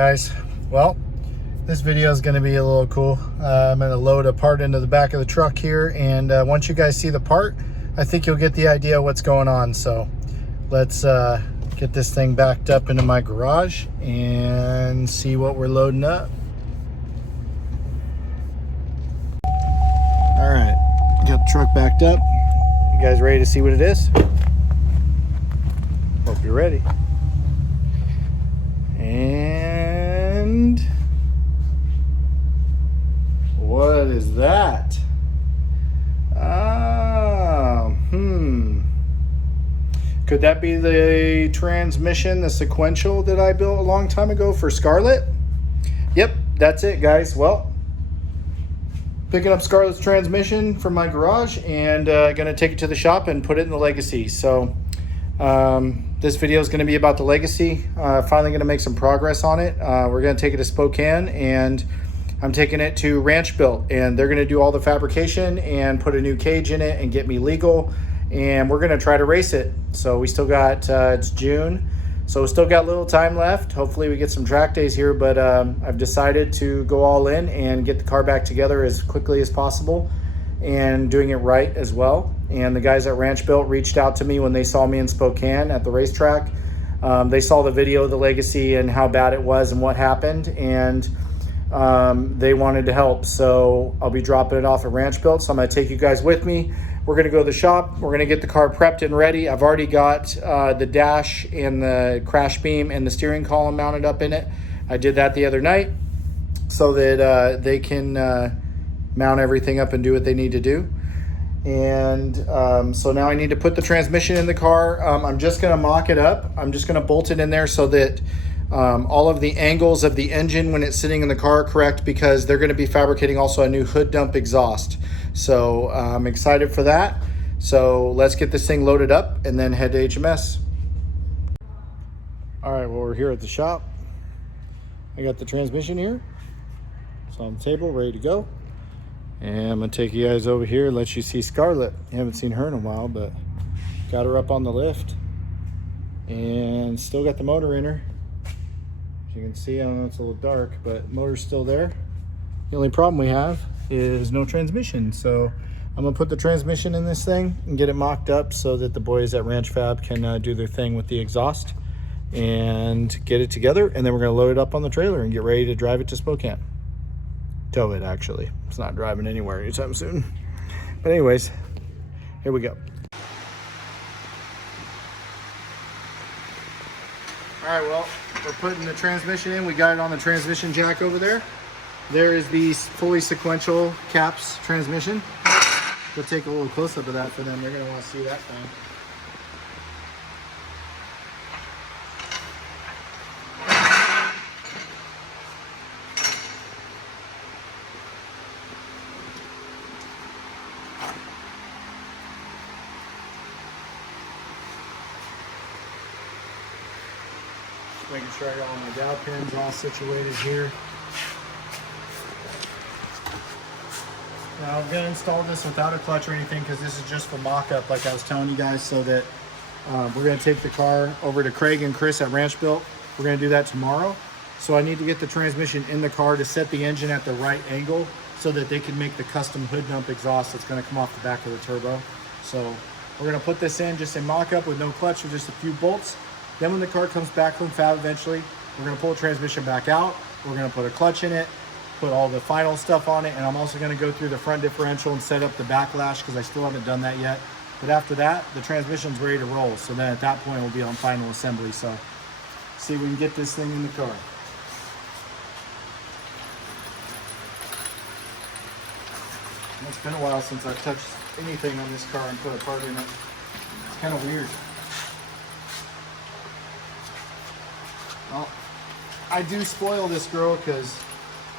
guys, well, this video is going to be a little cool. I'm going to load a part into the back of the truck here, and once you guys see the part, I think you'll get the idea of what's going on. So let's get this thing backed up into my garage and see what we're loading up. All right, got the truck backed up. You guys ready to see what it is? Hope you're ready. And what is that? Could that be the transmission, the sequential that I built a long time ago for Scarlet? Yep, that's it, guys. Well, picking up Scarlet's transmission from my garage and gonna take it to the shop and put it in the Legacy. So this video is going to be about the Legacy. Finally going to make some progress on it. We're going to take it to Spokane, and I'm taking it to ranchbuilt, and they're going to do all the fabrication and put a new cage in it and get me legal, and we're going to try to race it. So we still got it's June, so we still got a little time left. Hopefully we get some track days here, but I've decided to go all in and get the car back together as quickly as possible and doing it right as well. And the guys at ranchbuilt reached out to me when they saw me in Spokane at the racetrack. They saw the video of the Legacy and how bad it was and what happened, and they wanted to help. So I'll be dropping it off at ranchbuilt. So I'm going to take you guys with me. We're going to go to the shop. We're going to get the car prepped and ready. I've already got the dash and the crash beam and the steering column mounted up in it. I did that the other night so that they can mount everything up and do what they need to do. And so now I need to put the transmission in the car. I'm just going to mock it up. I'm just going to bolt it in there so that all of the angles of the engine when it's sitting in the car are correct, because they're going to be fabricating also a new hood dump exhaust. So I'm excited for that. So let's get this thing loaded up and then head to HMS. All right, well, we're here at the shop. I got the transmission here. It's on the table, ready to go. And I'm gonna take you guys over here and let you see Scarlet. You haven't seen her in a while, but got her up on the lift and still got the motor in her. As you can see, I don't know, it's a little dark, but motor's still there. The only problem we have is no transmission. So I'm gonna put the transmission in this thing and get it mocked up so that the boys at Ranch Fab can do their thing with the exhaust and get it together. And then we're gonna load it up on the trailer and get ready to drive it to Spokane. Tow it, actually. It's not driving anywhere anytime soon. But anyways, here we go. All right, well, we're putting the transmission in. We got it on the transmission jack over there. There is the fully sequential caps transmission. We'll take a little close-up of that for them. They're gonna wanna see that thing. Making sure I got all my dowel pins all situated here. Now I'm going to install this without a clutch or anything, because this is just for mock-up, like I was telling you guys, so that we're going to take the car over to Craig and Chris at ranchbuilt. We're going to do that tomorrow. So I need to get the transmission in the car to set the engine at the right angle so that they can make the custom hood dump exhaust that's going to come off the back of the turbo. So we're going to put this in just in mock-up with no clutch, with just a few bolts. Then when the car comes back from fab eventually, we're gonna pull the transmission back out. We're gonna put a clutch in it, put all the final stuff on it, and I'm also gonna go through the front differential and set up the backlash, because I still haven't done that yet. But after that, the transmission's ready to roll. So then at that point, we'll be on final assembly. So see if we can get this thing in the car. It's been a while since I've touched anything on this car and put a part in it. It's kind of weird. Well, I do spoil this girl because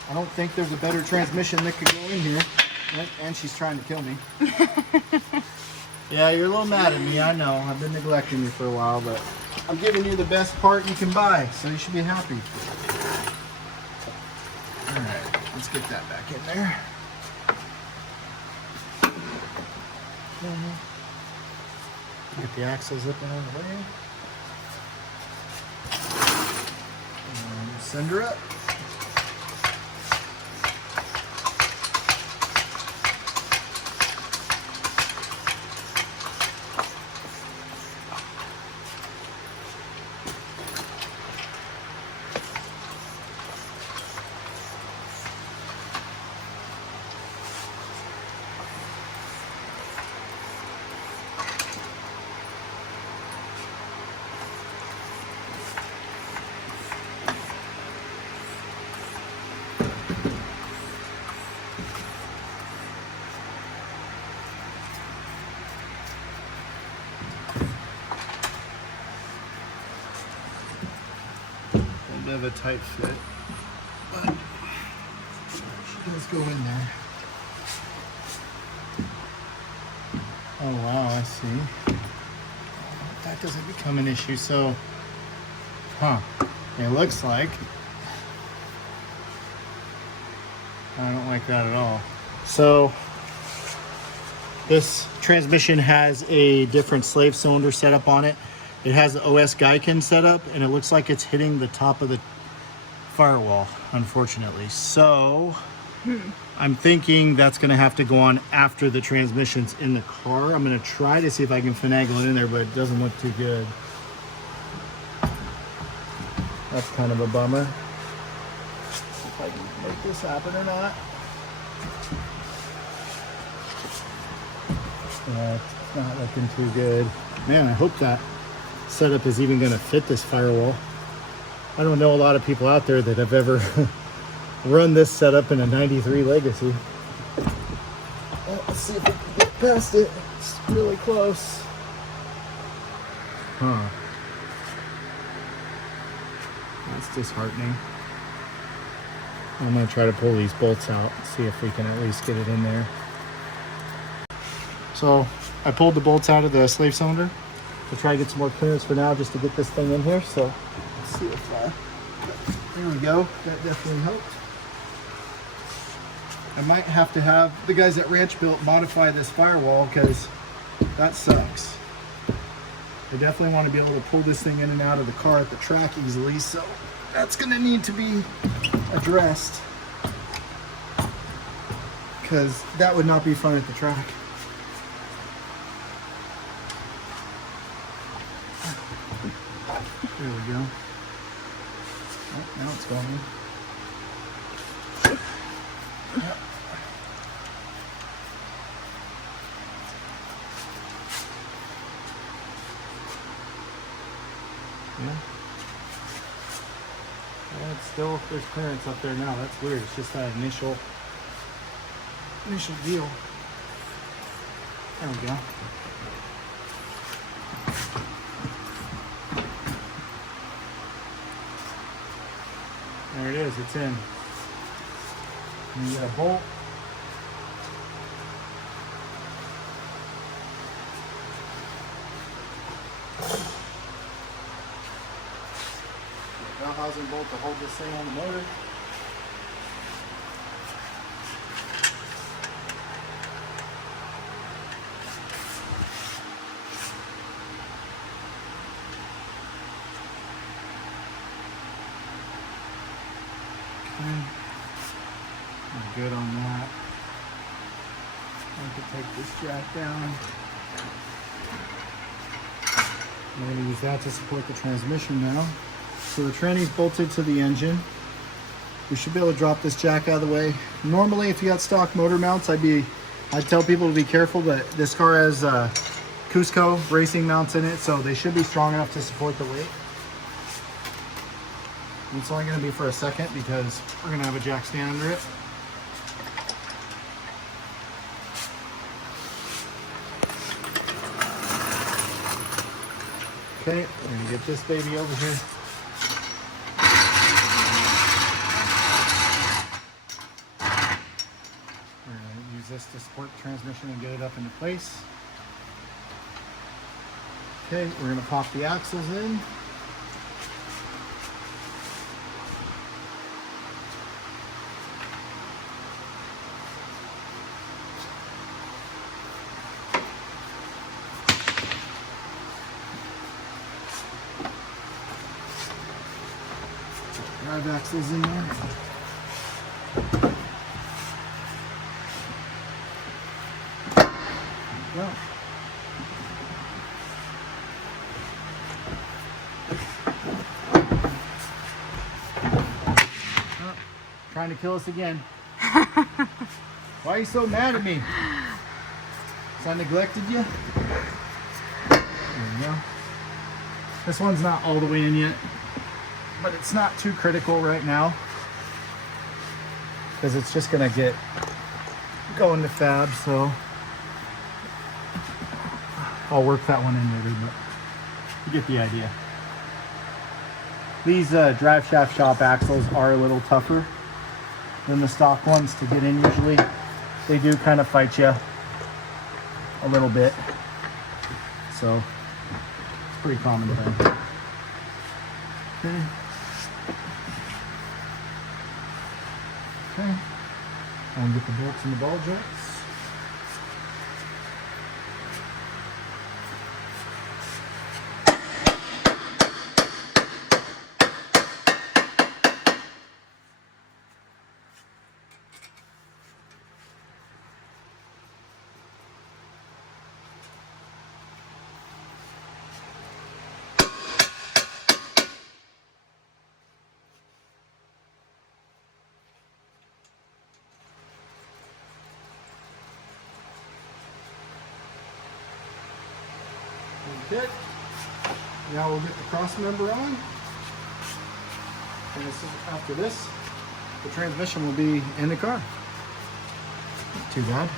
I don't think there's a better transmission that could go in here. And she's trying to kill me. Yeah, you're a little mad at me, I know. I've been neglecting you for a while, but I'm giving you the best part you can buy, so you should be happy. All right, let's get that back in there. Get the axle zipping out of the way. Send her up. Of a tight fit, but she does go in there. Oh wow, I see. That doesn't become an issue, so it looks like I don't like that at all. So this transmission has a different slave cylinder setup on it. It has the OS Gaiken setup, and it looks like it's hitting the top of the firewall, unfortunately. So I'm thinking that's gonna have to go on after the transmission's in the car. I'm gonna try to see if I can finagle it in there, but it doesn't look too good. That's kind of a bummer. If I can make this happen or not. Yeah, it's not looking too good. Man, I hope that setup is even going to fit this firewall. I don't know a lot of people out there that have ever run this setup in a 93 Legacy. Well, let's see if we can get past it. It's really close. That's disheartening. I'm going to try to pull these bolts out, see if we can at least get it in there. So I pulled the bolts out of the slave cylinder to try to get some more clearance for now, just to get this thing in here. So let's see if there we go. That definitely helped. I might have to have the guys at ranchbuilt modify this firewall, because that sucks. I definitely want to be able to pull this thing in and out of the car at the track easily, so that's going to need to be addressed, because that would not be fun at the track. There we go. Oh, now it's going in. Yep. Yeah. Yeah, it's still, there's clearance up there now. That's weird. It's just that initial deal. There we go. There it is, it's in. And you got a bolt. Bell housing bolt to hold this thing on the motor. I'm good on that. I can take this jack down. I'm going to use that to support the transmission now. So the tranny's bolted to the engine. We should be able to drop this jack out of the way. Normally, if you got stock motor mounts, I'd tell people to be careful, but this car has Cusco racing mounts in it, so they should be strong enough to support the weight. It's only going to be for a second because we're going to have a jack stand under it. Okay, we're going to get this baby over here. We're going to use this to support the transmission and get it up into place. Okay, we're going to pop the axles in. drive axles in there. Well, trying to kill us again. Why are you so mad at me? So I neglected you? There we go. This one's not all the way in yet, but it's not too critical right now because it's just gonna get going to fab, so I'll work that one in later, but you get the idea. These drive shaft shop axles are a little tougher than the stock ones to get in usually. They do kind of fight you a little bit, so it's a pretty common thing. Okay. Okay. I'm gonna get the bolts and the ball joints. Okay. Now we'll get the cross member on. And after this, the transmission will be in the car. Not too bad.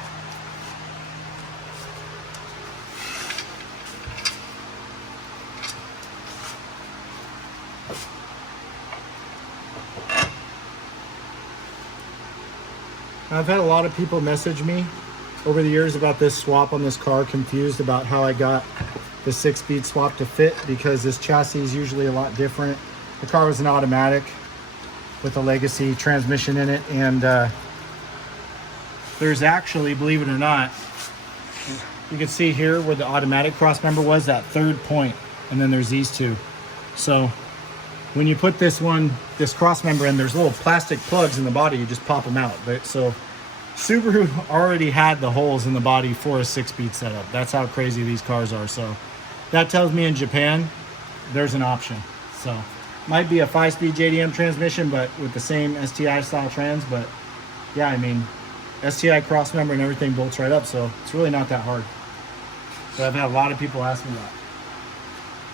I've had a lot of people message me over the years about this swap on this car, confused about how I got the 6-speed swap to fit, because this chassis is usually a lot different. The car was an automatic with a legacy transmission in it, and there's actually, believe it or not, you can see here where the automatic cross member was, that third point, and then there's these two. So when you put this cross member in, there's little plastic plugs in the body, you just pop them out. But so Subaru already had the holes in the body for a 6-speed setup. That's how crazy these cars are. So that tells me in Japan, there's an option. So might be a 5-speed JDM transmission, but with the same STI style trans. But yeah, I mean, STI cross member and everything bolts right up. So it's really not that hard. But I've had a lot of people ask me that.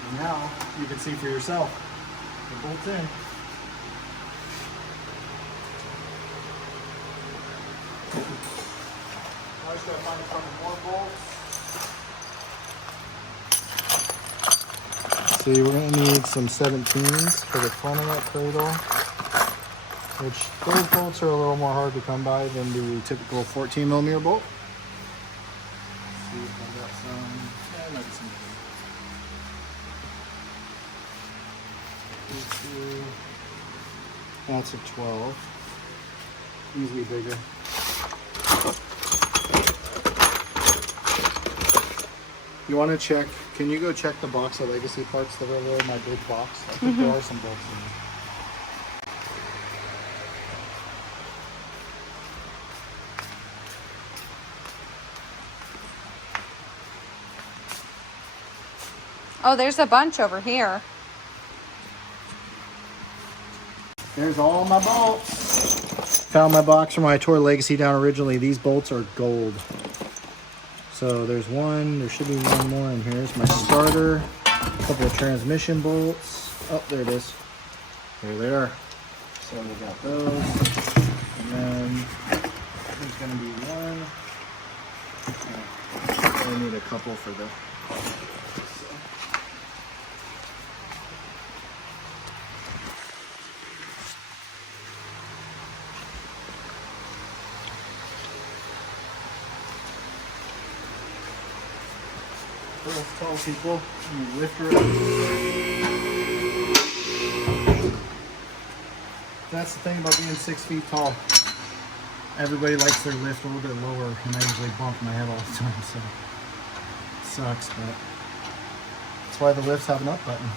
And now you can see for yourself, it bolts in. I just gotta find a couple more bolts. See, we're gonna need some 17s for the front of that cradle, which those bolts are a little more hard to come by than the typical 14mm bolt. Let's see if I got some. Yeah, maybe some. That's a 12. Easily bigger. You want to check, can you go check the box of legacy parts that are in my big box? I think there are some bolts in there. Oh, there's a bunch over here. There's all my bolts. Found my box from when I tore Legacy down originally. These bolts are gold. So there's one, there should be one more in here. Here's my starter, a couple of transmission bolts. Oh, there it is. There they are. So we got those. And then there's gonna be one. I need a couple for the let's tell people, you lift her up. That's the thing about being 6 feet tall. Everybody likes their lift a little bit lower, and I usually bump my head all the time, so it sucks, but that's why the lifts have an up button.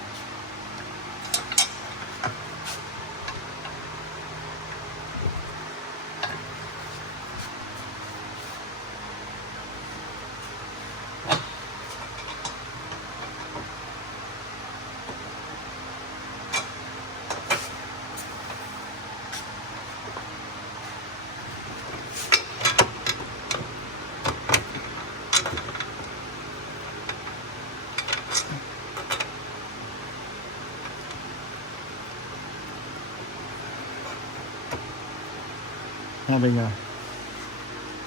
having a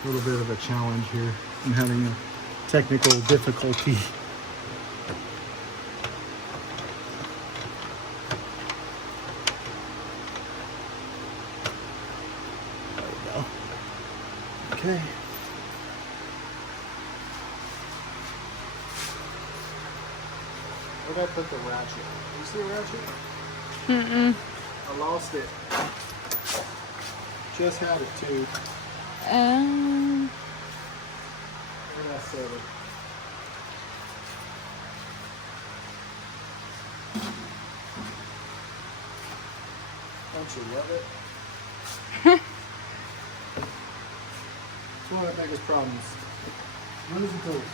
little bit of a challenge here. I'm having a technical difficulty. There we go. Okay. Where'd I put the ratchet? You see a ratchet? Mm-mm. I lost it. Just had it too. Where did I set it? Don't you love it? It's one of the biggest problems. Lose the tools.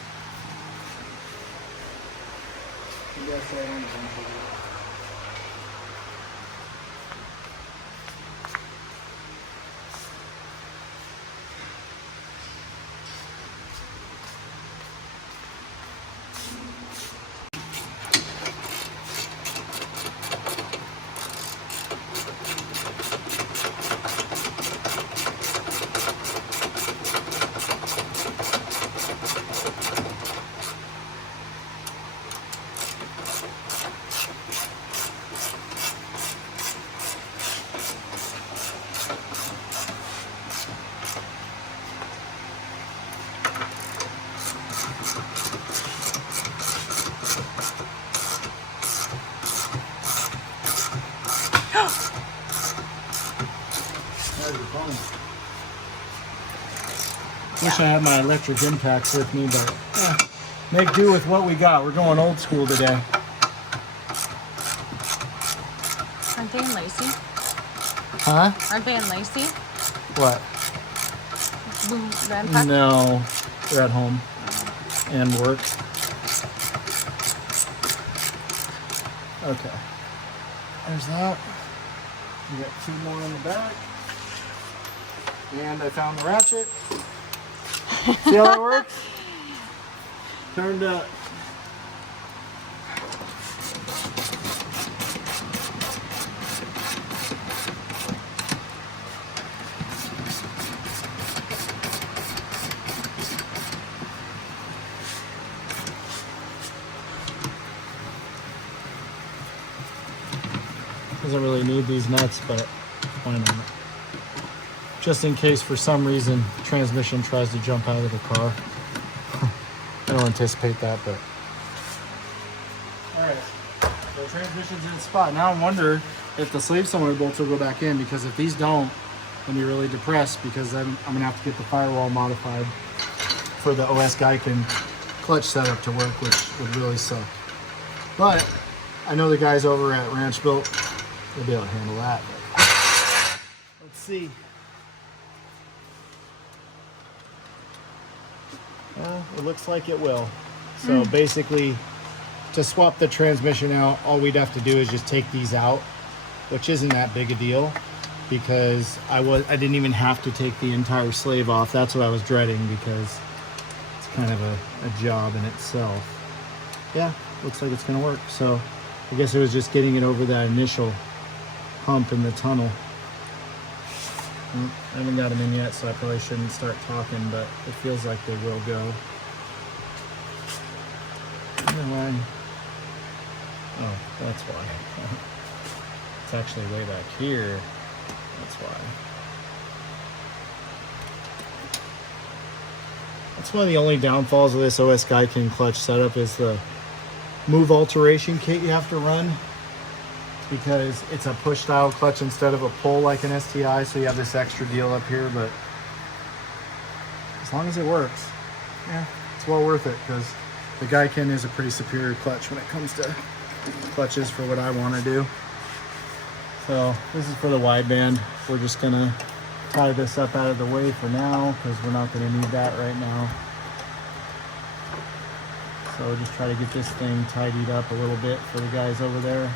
Yes, I am eventually. Wish I had my electric impacts with me, but make do with what we got. We're going old school today. Aren't they in Lacey? Huh? Aren't they in Lacey? What? Grandpa? No, they're at home and work. Okay. There's that. We got 2 more in the back. And I found the ratchet. See how that works? Turned up. Doesn't really need these nuts, but why not? Just in case for some reason the transmission tries to jump out of the car. I don't anticipate that, but. Alright, the transmission's in the spot. Now I wonder if the sleeve cylinder bolts will go back in, because if these don't, I'll be really depressed, because then I'm gonna have to get the firewall modified for the OS Geiken clutch setup to work, which would really suck. But I know the guys over at ranchbuilt, they'll be able to handle that. Let's see. Well, it looks like it will. So basically, to swap the transmission out, all we'd have to do is just take these out, which isn't that big a deal, because I didn't even have to take the entire slave off. That's what I was dreading, because it's kind of a job in itself. Yeah, looks like it's gonna work. So I guess it was just getting it over that initial hump in the tunnel. I haven't got them in yet, so I probably shouldn't start talking, but it feels like they will go. Anyway. Oh, that's why. It's actually way back here. That's why. That's one of the only downfalls of this OS Geiken clutch setup is the move alteration kit you have to run, because it's a push style clutch instead of a pull like an STI, so you have this extra deal up here. But as long as it works, yeah, it's well worth it, because the Geiken is a pretty superior clutch when it comes to clutches for what I want to do. So this is for the wideband. We're just gonna tie this up out of the way for now, because we're not going to need that right now. So we'll just try to get this thing tidied up a little bit for the guys over there.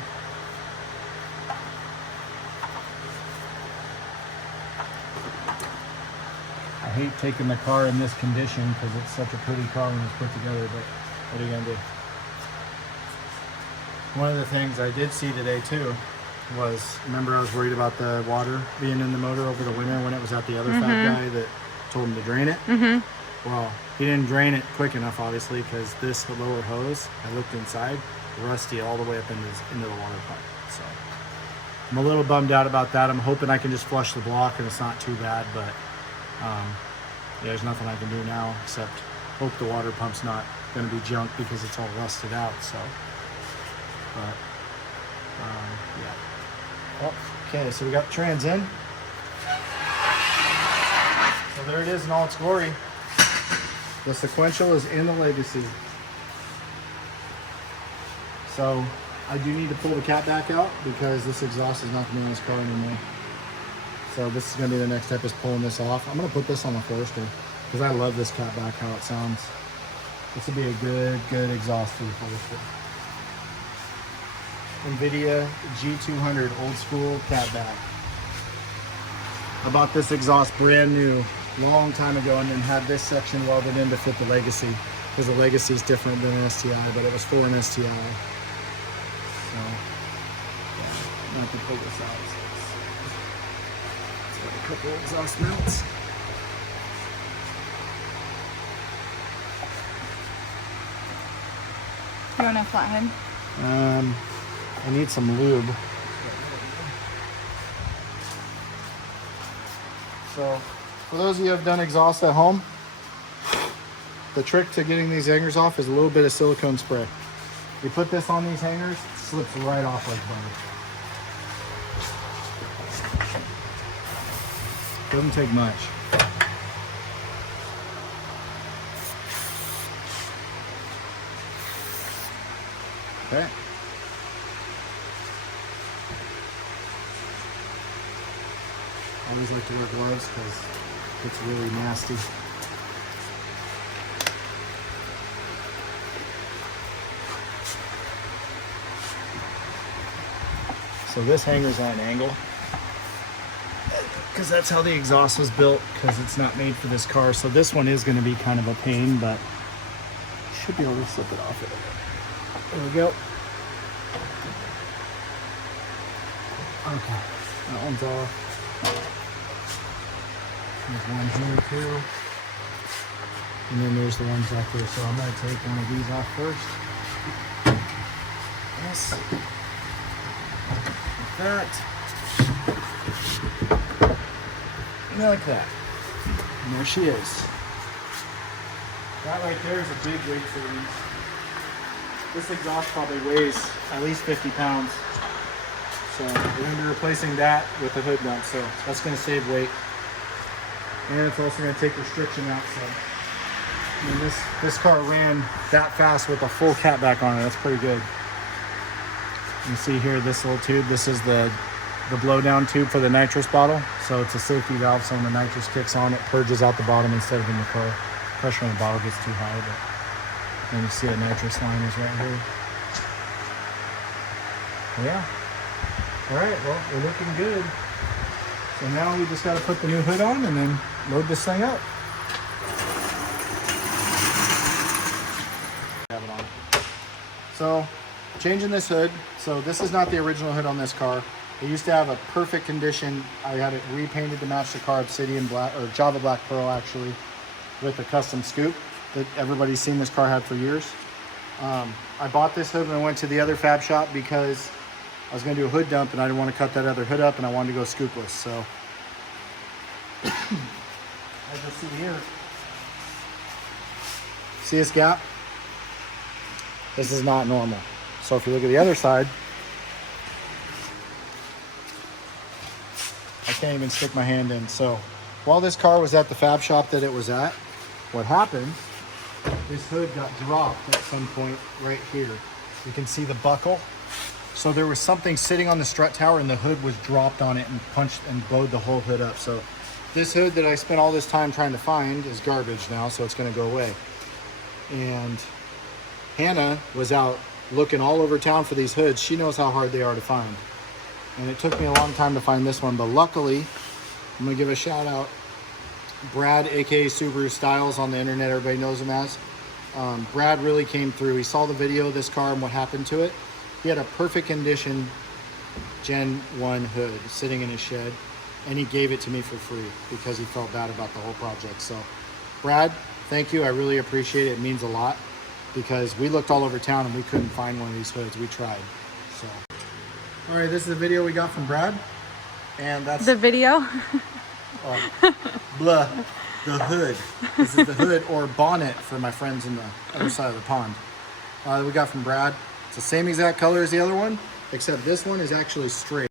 I hate taking the car in this condition, because it's such a pretty car when it's put together, but what are you gonna do? One of the things I did see today too was, remember I was worried about the water being in the motor over the winter when it was that the other fat guy that told him to drain it? Well, he didn't drain it quick enough, obviously, because this lower hose, I looked inside, rusty all the way up into the water pump. So I'm a little bummed out about that. I'm hoping I can just flush the block and it's not too bad, but yeah, there's nothing I can do now except hope the water pump's not going to be junk because it's all rusted out. So, but yeah. Oh, okay, so we got the trans in. So there it is in all its glory. The sequential is in the Legacy. So I do need to pull the cat back out because this exhaust is not going to be on this car anymore. So this is going to be the next step, is pulling this off. I'm going to put this on the Forester because I love this cat back, how it sounds. This would be a good exhaust for the Forester. NVIDIA G200 old school cat back. I bought this exhaust brand new long time ago and then had this section welded in to fit the Legacy because the Legacy is different than an STI, but it was for an STI. So yeah, I have to pull this out. It's got a couple exhaust mounts. You want a flathead? I need some lube. So, for those of you who have done exhaust at home, the trick to getting these hangers off is a little bit of silicone spray. You put this on these hangers, it slips right off like butter. Doesn't take much. Okay. I always like to wear gloves because it's really nasty. So this hanger's at an angle because that's how the exhaust was built, because it's not made for this car. So this one is going to be kind of a pain, but should be able to slip it off it. There we go. Okay, that one's off. There's one here too. And then there's the ones back there. So I'm going to take one of these off first. Yes. Like that. And like that. And there she is. That right there is a big weight for these. This exhaust probably weighs at least 50 pounds. So we're going to be replacing that with the hood nut. So that's going to save weight. And it's also going to take restriction out. So I mean, this car ran that fast with a full catback on it. That's pretty good. You can see here this little tube. This is the blowdown tube for the nitrous bottle. So it's a safety valve. So when the nitrous kicks on, it purges out the bottom instead of in the car. Pressure on the bottle gets too high. But and you see a nitrous line is right here. Yeah. All right. Well, we're looking good. So now we just got to put the new hood on and then load this thing up. Have it on. So, changing this hood. So this is not the original hood on this car. It used to have a perfect condition. I had it repainted to match the car, Obsidian Black, or Java Black Pearl actually, with a custom scoop that everybody's seen this car had for years. I bought this hood when I went to the other fab shop because I was going to do a hood dump and I didn't want to cut that other hood up and I wanted to go scoopless. So, as you'll see here, see this gap? This is not normal. So if you look at the other side, I can't even stick my hand in. So while this car was at the fab shop that it was at, what happened, this hood got dropped at some point right here. You can see the buckle. So there was something sitting on the strut tower and the hood was dropped on it and punched and blowed the whole hood up. So this hood that I spent all this time trying to find is garbage now, so it's gonna go away. And Hannah was out looking all over town for these hoods. She knows how hard they are to find. And it took me a long time to find this one, but luckily, I'm gonna give a shout out. Brad, aka Subaru Styles on the internet, everybody knows him as. Brad really came through. He saw the video of this car and what happened to it. He had a perfect condition Gen 1 hood sitting in his shed. and he gave it to me for free because he felt bad about the whole project. So Brad, thank you. I really appreciate it. It means a lot because we looked all over town and we couldn't find one of these hoods. We tried. So, all right, this is a video we got from Brad, and that's The video. blah, the hood. This is the hood or bonnet for my friends in the other side of the pond. We got from Brad. It's the same exact color as the other one, except this one is actually straight.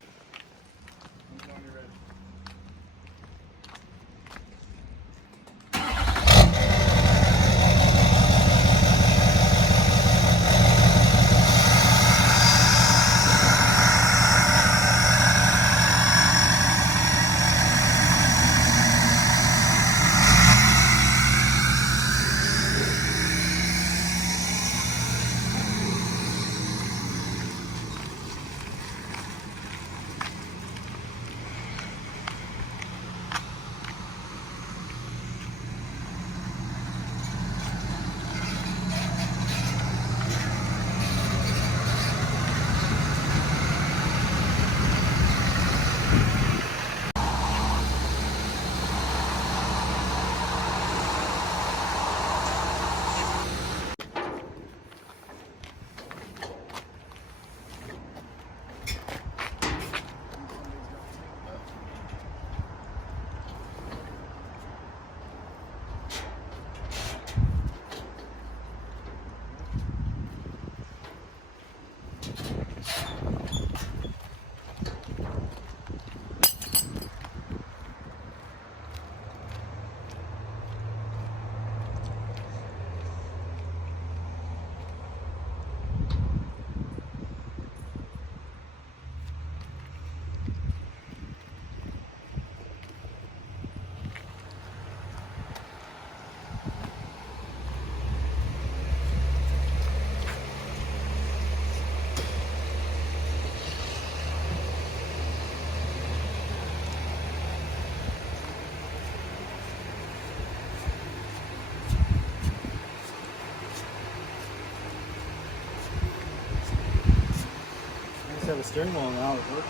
Have a steering wheel now, it works.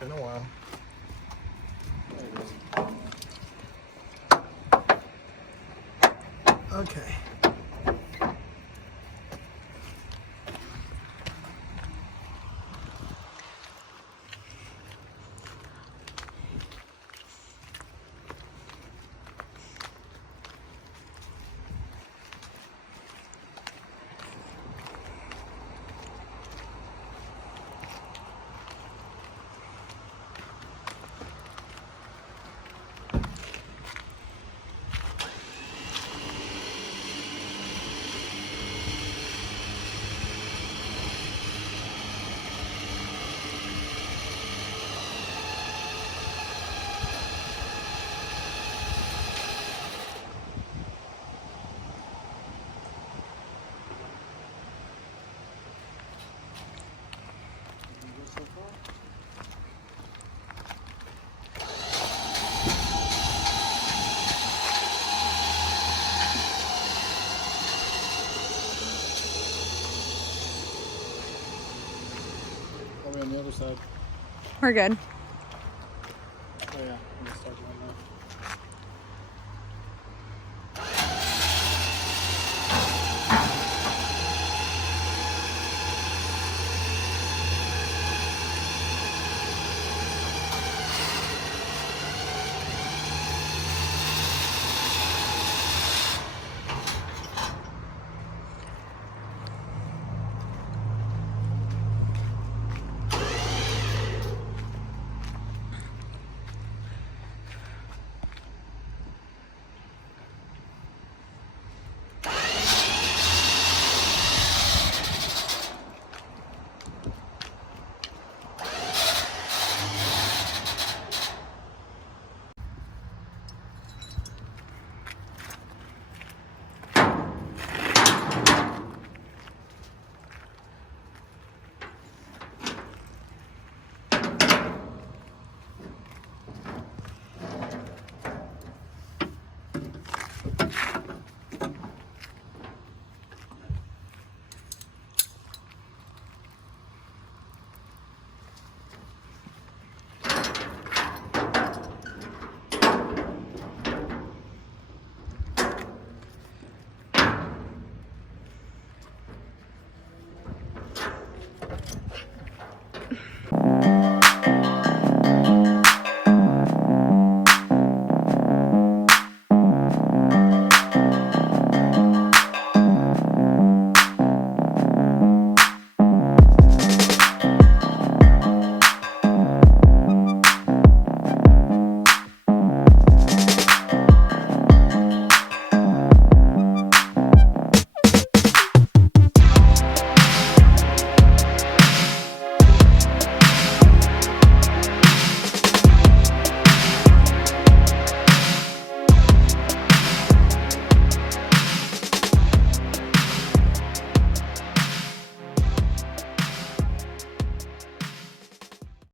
Been a while. Okay. Probably on the other side. We're good.